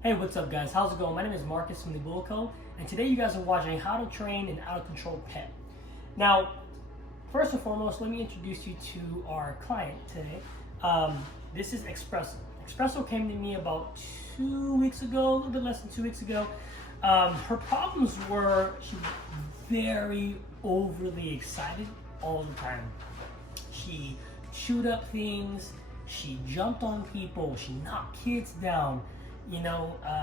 Hey, what's up guys? How's it going? My name is Marcus from the Bull Co. And today you guys are watching how to train an out-of-control pet. Now, first and foremost, let me introduce you to our client today. This is Espresso. Espresso came to me about 2 weeks ago, a little bit less than 2 weeks ago. Her problems were she was very overly excited all the time. She chewed up things, she jumped on people, she knocked kids down.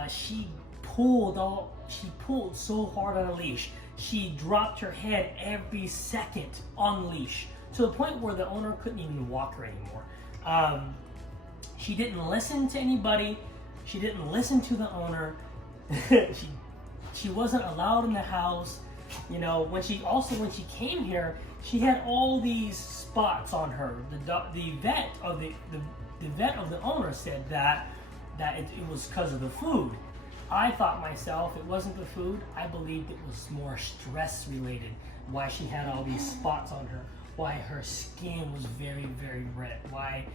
She pulled so hard on a leash. She dropped her head every second on leash to the point where the owner couldn't even walk her anymore. She didn't listen to anybody. She didn't listen to the owner. she wasn't allowed in the house. When she came here, she had all these spots on her. The vet of the owner said that it was because of the food. I thought myself it wasn't the food. I believed it was more stress related. Why she had all these spots on her. Why her skin was very, very red. Why,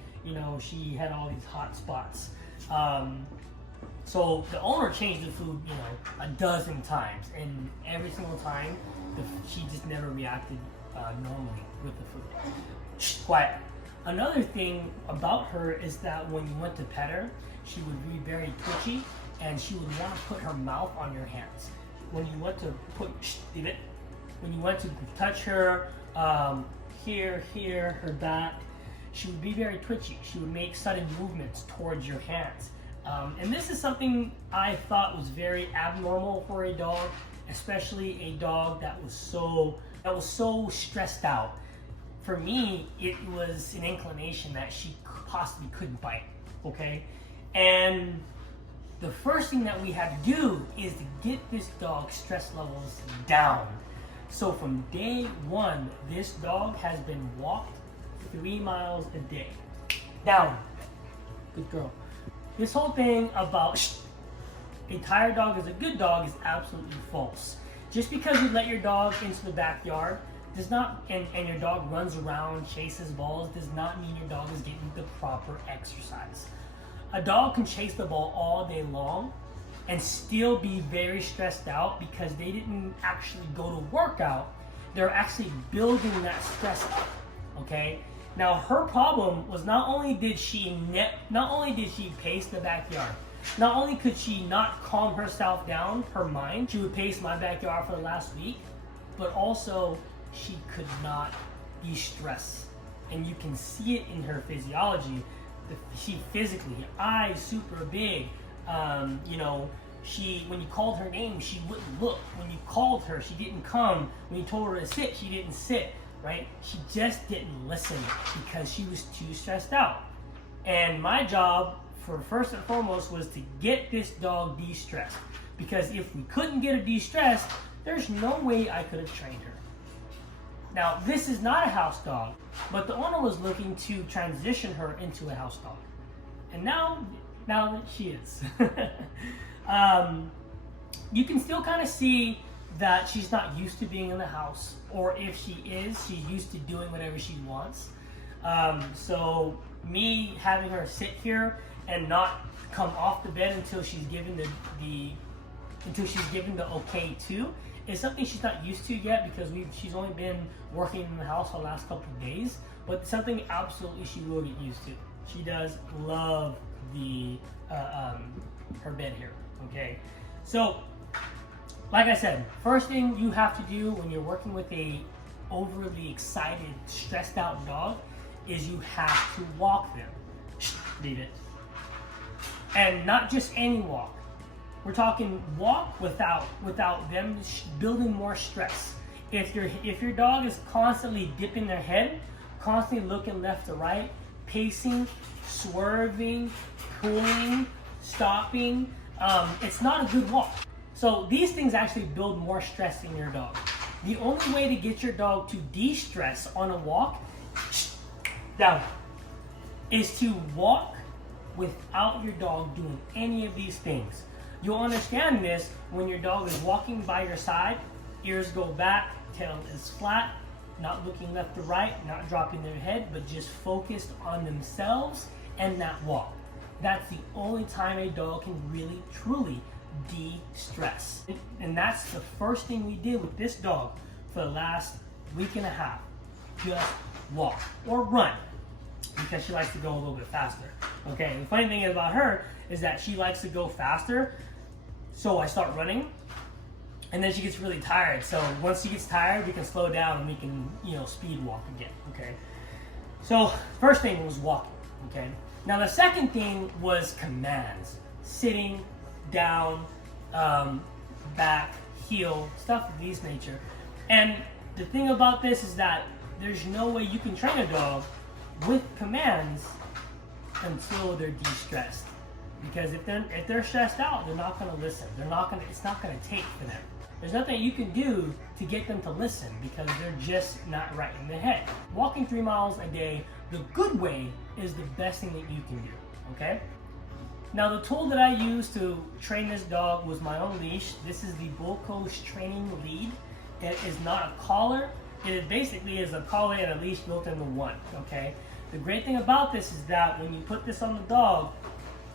she had all these hot spots. So the owner changed the food, a dozen times, and every single time, she just never reacted normally with the food. Shh, quiet. Another thing about her is that when you went to pet her, she would be very twitchy, and she would want to put her mouth on your hands. When you went to when you went to touch her, here, her back, she would be very twitchy. She would make sudden movements towards your hands. And this is something I thought was very abnormal for a dog, especially a dog that was so stressed out. For me, it was an inclination that she possibly couldn't bite, okay? And the first thing that we had to do is to get this dog's stress levels down. So from day one, this dog has been walked 3 miles a day. Down. Good girl. This whole thing about a tired dog is a good dog is absolutely false. Just because you let your dog into the backyard does not, and your dog runs around, chases balls, does not mean your dog is getting the proper exercise. A dog can chase the ball all day long and still be very stressed out because they didn't actually go to work out. They're actually building that stress up, okay? Now her problem was not only did she pace the backyard, not only could she not calm herself down, her mind, she would pace my backyard for the last week, but also she could not de-stress. And you can see it in her physiology. She physically, her eyes super big. When you called her name, she wouldn't look. When you called her, she didn't come. When you told her to sit, she didn't sit, right? She just didn't listen because she was too stressed out. And my job, for first and foremost, was to get this dog de-stressed. Because if we couldn't get her de-stressed, there's no way I could have trained her. Now, this is not a house dog, but the owner was looking to transition her into a house dog. And now that she is. You can still kind of see that she's not used to being in the house, or if she is, she's used to doing whatever she wants. So me having her sit here and not come off the bed until she's given the okay to is something she's not used to yet, because she's only been working in the house for the last couple of days, but something absolutely she will get used to. She does love her bed here, okay? So, like I said, first thing you have to do when you're working with a overly excited, stressed out dog is you have to walk them. Leave it. And not just any walk. We're talking walk without them building more stress. If your dog is constantly dipping their head, constantly looking left to right, pacing, swerving, pulling, stopping, it's not a good walk. So these things actually build more stress in your dog. The only way to get your dog to de-stress on a walk, down, is to walk without your dog doing any of these things. You'll understand this when your dog is walking by your side, ears go back, tail is flat, not looking left to right, not dropping their head, but just focused on themselves and that walk. That's the only time a dog can really, truly de-stress. And that's the first thing we did with this dog for the last week and a half. Just walk or run, because she likes to go a little bit faster. Okay, the funny thing about her is that she likes to go faster, so I start running, and then she gets really tired. So once she gets tired, we can slow down and we can, speed walk again. Okay, so first thing was walking. Okay, now the second thing was commands: sitting, down, back, heel, stuff of these nature. And the thing about this is that there's no way you can train a dog with commands until they're de-stressed. Because if they're stressed out, they're not going to listen. It's not going to take for them. There's nothing you can do to get them to listen because they're just not right in the head. Walking 3 miles a day, the good way, is the best thing that you can do. Okay? Now the tool that I used to train this dog was my own leash. This is the Bull Coast training lead. It is not a collar. It basically is a collar and a leash built into one. Okay. The great thing about this is that when you put this on the dog,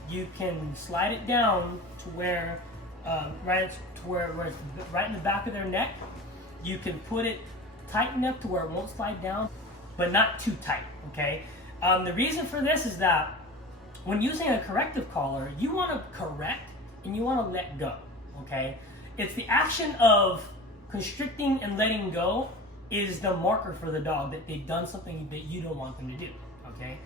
you can slide it down to where, where it's right in the back of their neck. You can put it tight enough to where it won't slide down, but not too tight. Okay. The reason for this is that when using a corrective collar, you want to correct and you want to let go. Okay. It's the action of constricting and letting go is the marker for the dog that they've done something that you don't want them to do. Okay?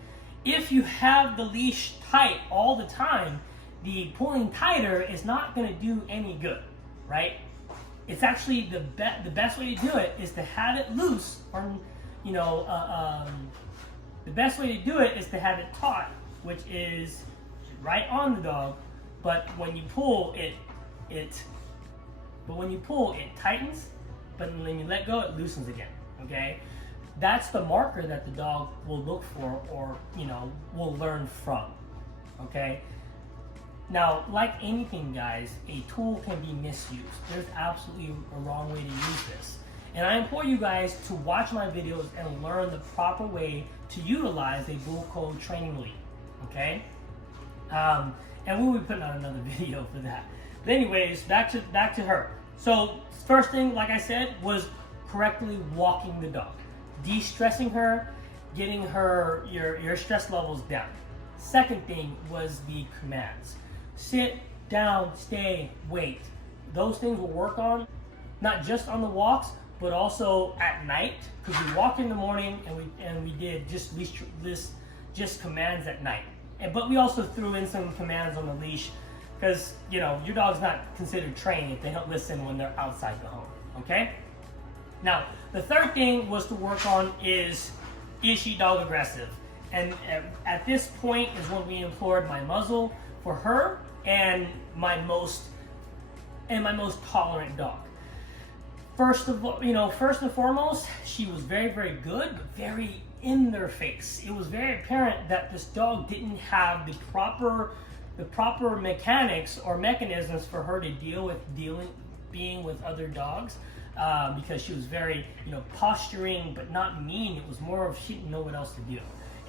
If you have the leash tight all the time, the pulling tighter is not going to do any good, right? It's actually the best way to do it is to have it loose, or the best way to do it is to have it taut, which is right on the dog, but when you pull it tightens, but when you let go, it loosens again. Okay, that's the marker that the dog will look for, or will learn from. Okay. Now, like anything, guys, a tool can be misused. There's absolutely a wrong way to use this, and I implore you guys to watch my videos and learn the proper way to utilize a Bull Code training lead. Okay. And we'll be putting out another video for that. But anyways, back to her. So first thing, like I said, was correctly walking the dog, de-stressing her, getting her your stress levels down. Second thing was the commands: sit, down, stay, wait. Those things will work on not just on the walks, but also at night, because we walk in the morning and we did just commands at night. But we also threw in some commands on the leash, because your dog's not considered trained if they don't listen when they're outside the home. Okay. Now the third thing was to work on is she dog aggressive? And at this point is when we employed my muzzle for her and my most tolerant dog. First and foremost, she was very, very good, but very in their face. It was very apparent that this dog didn't have the proper mechanics or mechanisms for her to being with other dogs, because she was very, posturing, but not mean. It was more of she didn't know what else to do.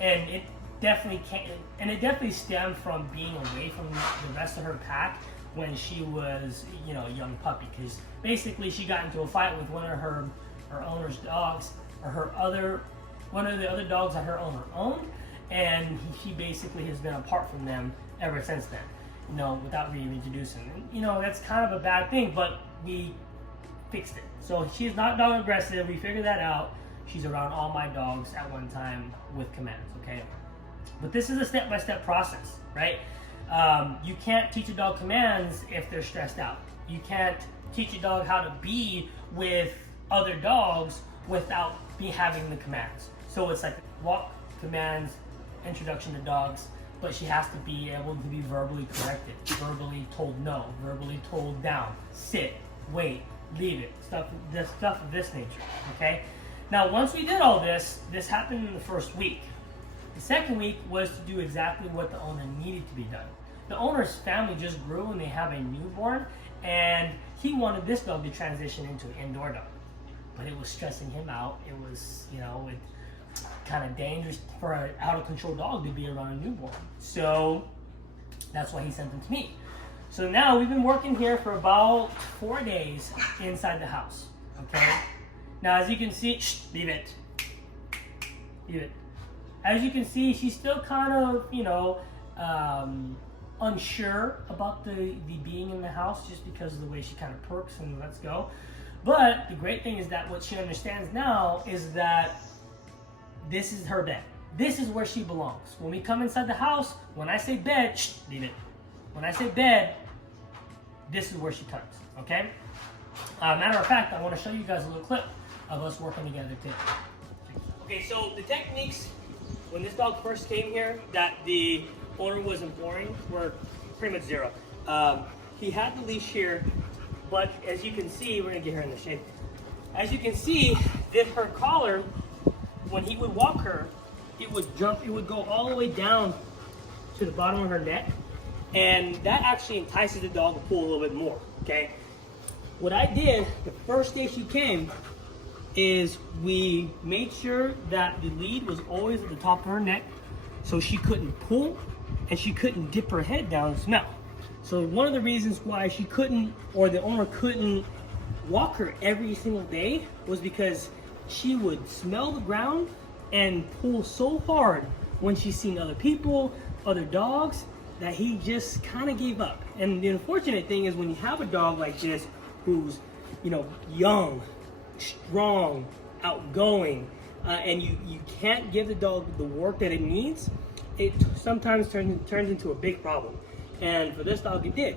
And it definitely stemmed from being away from the rest of her pack when she was, a young puppy. Because basically she got into a fight with one of her owner's dogs, or one of the other dogs that her owner owned, and she basically has been apart from them ever since then, without reintroducing. And, that's kind of a bad thing, but we fixed it. So she's not dog aggressive. We figured that out. She's around all my dogs at one time with commands, okay? But this is a step-by-step process, right? You can't teach a dog commands if they're stressed out. You can't teach a dog how to be with other dogs without having the commands. So it's like walk, commands, introduction to dogs, but she has to be able to be verbally corrected, verbally told no, verbally told down, sit, wait, leave it, stuff of this nature, okay? Now, once we did all this happened in the first week. The second week was to do exactly what the owner needed to be done. The owner's family just grew and they have a newborn, and he wanted this dog to transition into an indoor dog. But it was stressing him out. It was, kind of dangerous for an out-of-control dog to be around a newborn. So That's why he sent them to me. So now we've been working here for about 4 days inside the house, okay? Now as you can see, leave it. Leave it. As you can see, she's still kind of, you know, unsure about the being in the house just because of the way she kind of perks and lets go. But the great thing is that what she understands now is that this is her bed. This is where she belongs. When we come inside the house, when I say bed, leave it. When I say bed, this is where she comes, okay? Matter of fact, I want to show you guys a little clip of us working together today. Okay, so the techniques, when this dog first came here, that the owner was employing were pretty much zero. He had the leash here, but as you can see, we're gonna get her in the shade. As you can see, that her collar, when he would walk her, it would jump, it would go all the way down to the bottom of her neck. And that actually entices the dog to pull a little bit more, okay? What I did the first day she came is we made sure that the lead was always at the top of her neck so she couldn't pull and she couldn't dip her head down and smell. So one of the reasons why she couldn't, or the owner couldn't walk her every single day was because she would smell the ground and pull so hard when she's seen other people, other dogs, that he just kind of gave up. And the unfortunate thing is when you have a dog like this who's, you know, young, strong, outgoing, and you can't give the dog the work that it needs, it sometimes turns into a big problem. And for this dog, it did.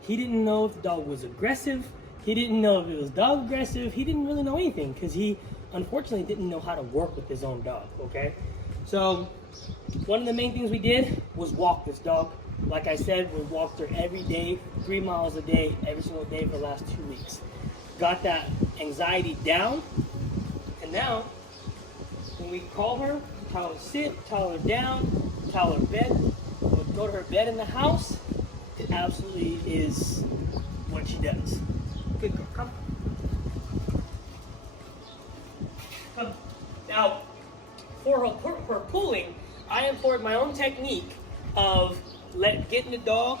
He didn't know if the dog was aggressive. He didn't know if it was dog aggressive. He didn't really know anything because he unfortunately didn't know how to work with his own dog, okay? So one of the main things we did was walk this dog. Like I said, we walked her every day, 3 miles a day, every single day for the last 2 weeks. Got that anxiety down, and now when we call her, tell her to sit, tell her down, tell her bed, we'll go to her bed in the house, it absolutely is what she does. Good girl, come. Come. Now, for her pulling, I employed my own technique of getting the dog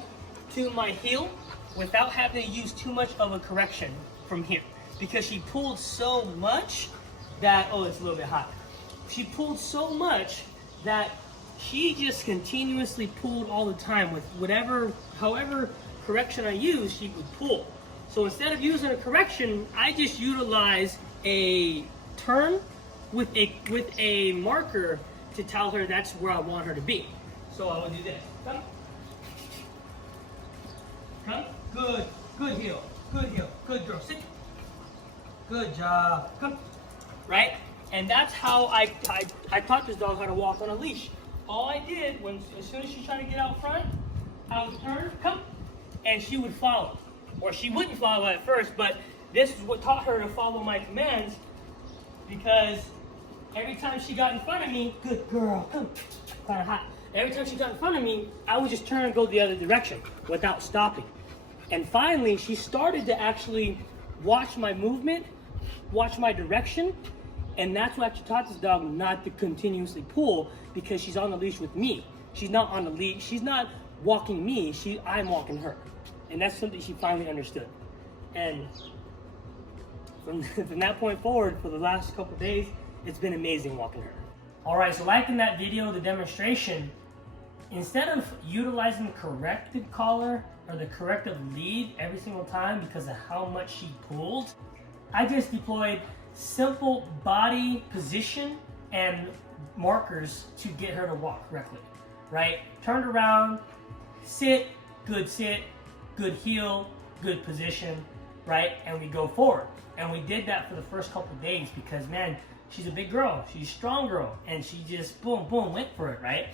to my heel without having to use too much of a correction from here, because she pulled so much that, oh, it's a little bit hot. She pulled so much that she just continuously pulled all the time with however correction I used, she would pull. So instead of using a correction, I just utilize a turn with a marker to tell her that's where I want her to be. So I will do this. Come. Come. Good. Good heel. Good heel. Good girl. Sit. Good job. Come. Right? And that's how I taught this dog how to walk on a leash. All I did, as soon as she tried to get out front, I would turn, come, and she would follow. Or she wouldn't follow at first, but this is what taught her to follow my commands, because every time she got in front of me, good girl, come, kind of hot. Every time she got in front of me, I would just turn and go the other direction without stopping. And finally, she started to actually watch my movement, watch my direction, and that's what actually taught this dog not to continuously pull, because she's on the leash with me. She's not on the leash, she's not walking me, I'm walking her. And that's something she finally understood. And from that point forward, for the last couple of days, it's been amazing walking her. All right, so like in that video, the demonstration, instead of utilizing the corrected collar or the corrective lead every single time because of how much she pulled, I just deployed simple body position and markers to get her to walk correctly, right? Turned around, sit, good heel, good position, right? And we go forward. And we did that for the first couple of days because, man, she's a big girl, she's a strong girl, and she just boom, boom, went for it, right?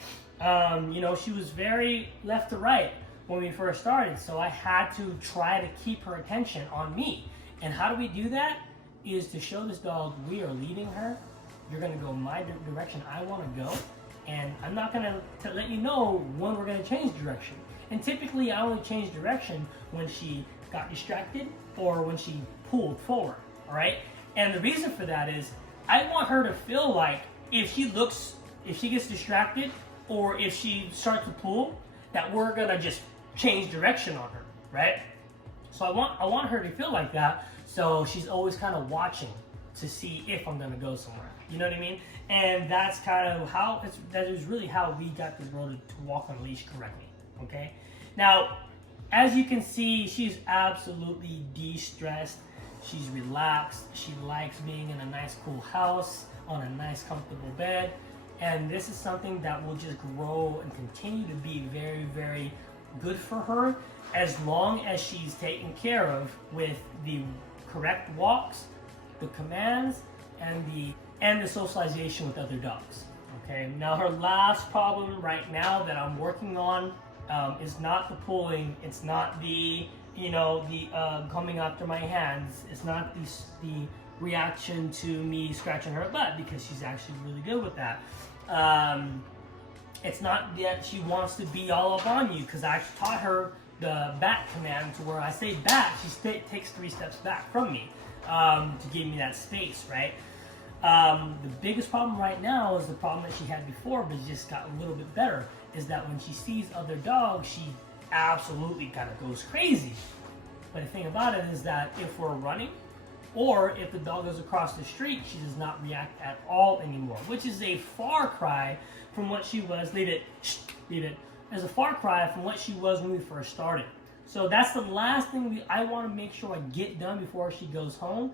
You know, she was very left to right when we first started, so I had to try to keep her attention on me. And how do we do that? Is to show this dog we are leading her. You're gonna go my direction I wanna go, and I'm not gonna let you know when we're gonna change direction. And typically I only change direction when she got distracted or when she pulled forward, all right? And the reason for that is I want her to feel like if she gets distracted or if she starts to pull, that we're gonna just change direction on her, right? So I want her to feel like that, so she's always kind of watching to see if I'm gonna go somewhere. You know what I mean? And that's kind of how that is really how we got this girl to walk on a leash correctly. Okay. Now, as you can see, she's absolutely de-stressed. She's relaxed. She likes being in a nice, cool house on a nice, comfortable bed. And this is something that will just grow and continue to be very, very good for her as long as she's taken care of with the correct walks, the commands, and the socialization with other dogs. Okay. Now, her last problem right now that I'm working on is not the pulling. It's not the coming after my hands. It's not the reaction to me scratching her butt, because she's actually really good with that. It's not that she wants to be all up on you, because I taught her the back command, to where I say back, she takes 3 steps back from me to give me that space, right? The biggest problem right now is the problem that she had before, but it just got a little bit better, is that when she sees other dogs, she absolutely kind of goes crazy. But the thing about it is that if we're running, or if the dog goes across the street, she does not react at all anymore, which is a far cry from what she was. Leave it. As a far cry from what she was when we first started. So that's the last thing I want to make sure I get done before she goes home.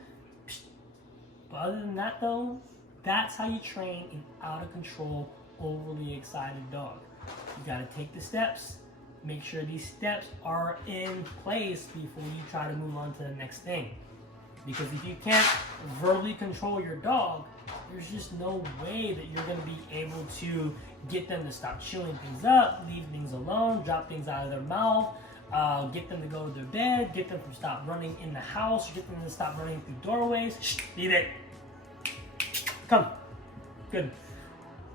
But other than that, though, that's how you train an out of control, overly excited dog. You got to take the steps. Make sure these steps are in place before you try to move on to the next thing. Because if you can't verbally control your dog, there's just no way that you're going to be able to get them to stop chewing things up, leave things alone, drop things out of their mouth, get them to go to their bed, get them to stop running in the house, get them to stop running through doorways. Shh, leave it. Come. Good.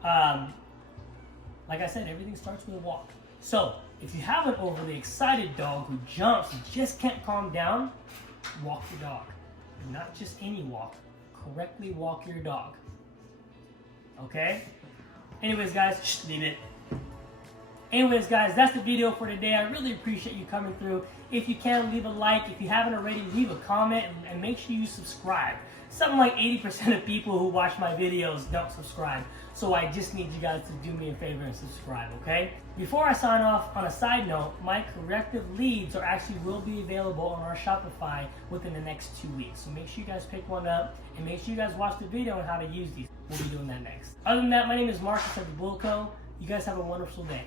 Like I said, everything starts with a walk. So, if you have an overly excited dog who jumps and just can't calm down, walk your dog. And not just any walk. Correctly walk your dog. Okay? Anyways, guys, shh, leave it. Anyways, guys, that's the video for today. I really appreciate you coming through. If you can, leave a like. If you haven't already, leave a comment, and make sure you subscribe. Something like 80% of people who watch my videos don't subscribe. So I just need you guys to do me a favor and subscribe, okay? Before I sign off, on a side note, my corrective leads will be available on our Shopify within the next 2 weeks. So make sure you guys pick one up, and make sure you guys watch the video on how to use these. We'll be doing that next. Other than that, my name is Marcus at the Bull Co. You guys have a wonderful day.